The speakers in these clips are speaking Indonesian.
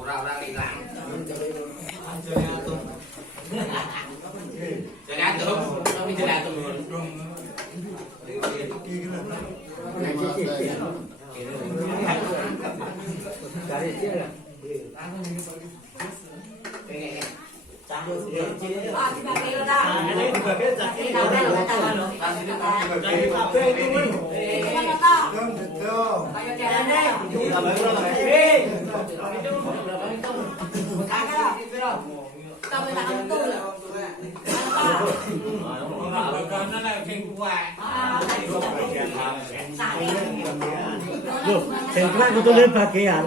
Orang-orang hilang. Jalatum, tapi jalatum. Saya betul lihat bagian.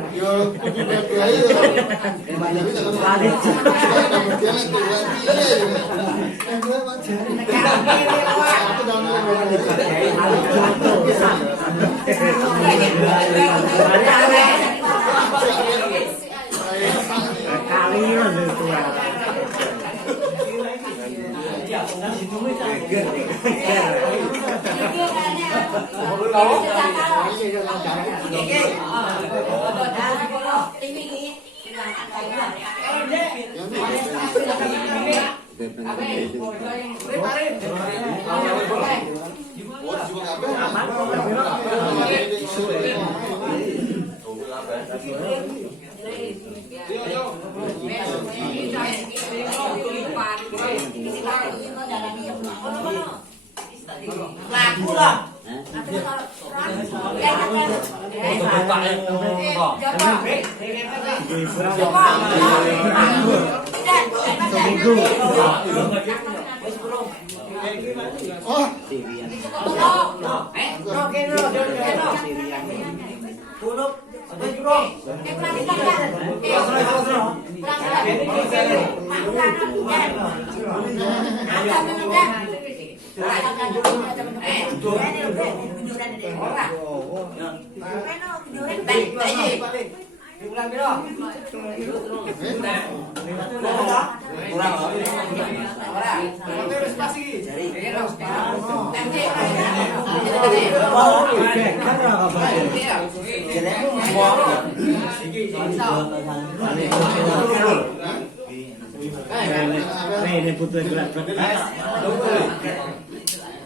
Ini putus gelas.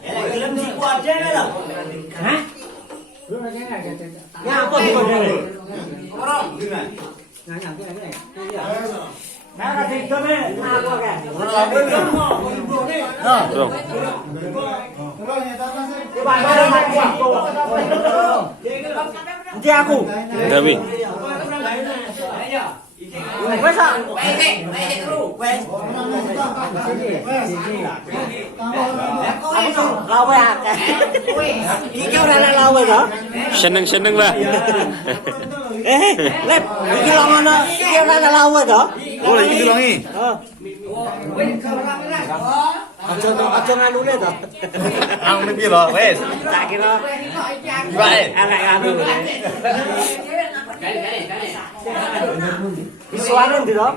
Film si kuaja lah. Hah? Ya apa di kuaja? Orang. Nanya aku lagi. Nah, ada itu nih. Aku kan. Nanti aku. Gabi. Wes ah. Lawe akeh. Iki ora lawe to? Seneng-seneng lah. Lep, iki lho ngono, iki ora lawe to? Oh, lagi dilongi. Aja nganune to. Ang piye lho, wes. Tak kira Bae. anak nganu. Suara ndi to?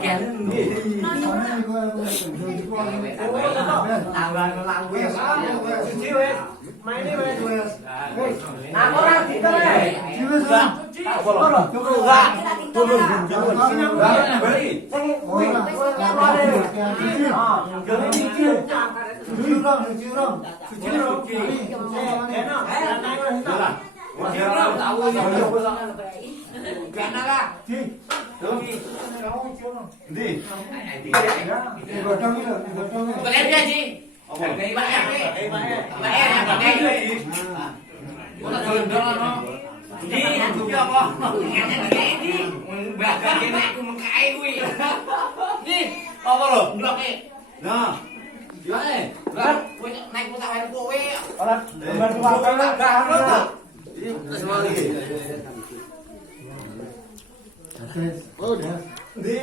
Maine wes. Aku ora ditole. Di,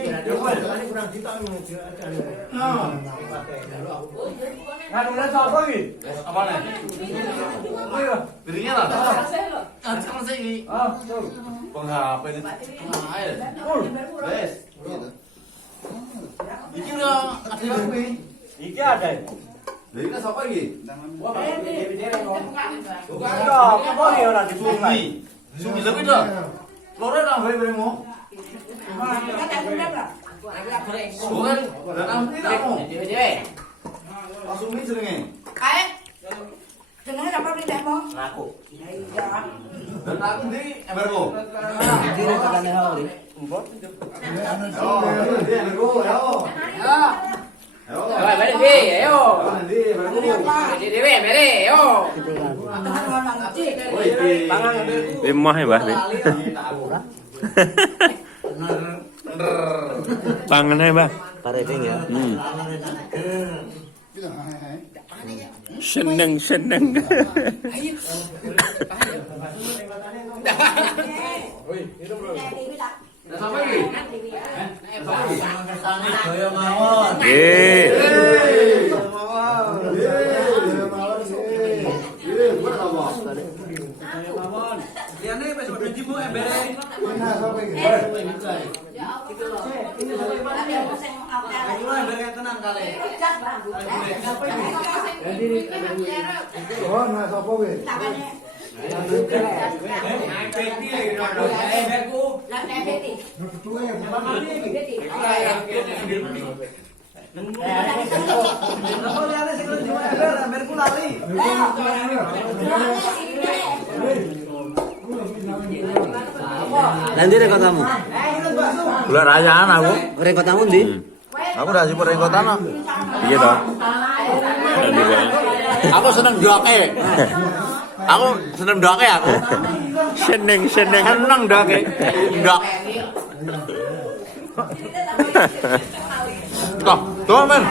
kurang kita Nganu lan apa iki? Apa nih? Dirinya lah. Sama saya ini. Ah, tuh. Penghap ini. Air. Wes. Iki udah ada lagi. Iki ada. Dirinya siapa lagi? Ya, apa ya ora Sumi. Sumi lebih dah. Lore dah beri mau. Bukan. Datang tidak mau. Sumi jenenge. Jenenge apa beli demo? Aku. Dan aku di emberko. Kira tekane hauri. Mbok. Oh, di emberko ya. Ya. Ayo. Rồi, beri đi, ayo. Di emberko. Di dewe, beri, ayo. Woi, di. Emah ya, Bah. Pangan ya, Bah. Pareding ya. Seneng. Siapa lagi? Kaya mawon. Eh, Nanti rekotamu. Gula rayaan aku. Rekotamu ndi? Aku udah sipur yang kota no. iya toh. Dan juga. Aku seneng doake. Aku seneng doake aku. Seneng. Seneng doake. Dok. Tuh men.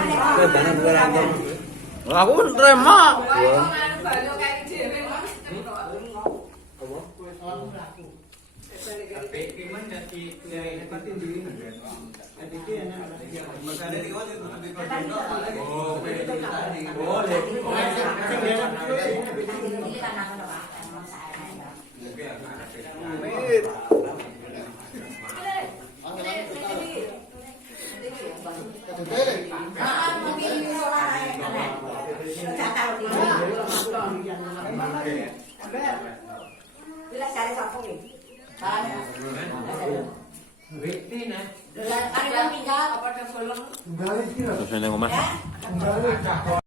Aku terima. Bila cari sapu ni. Ada yang tinggal apa ada film? Seneng omah.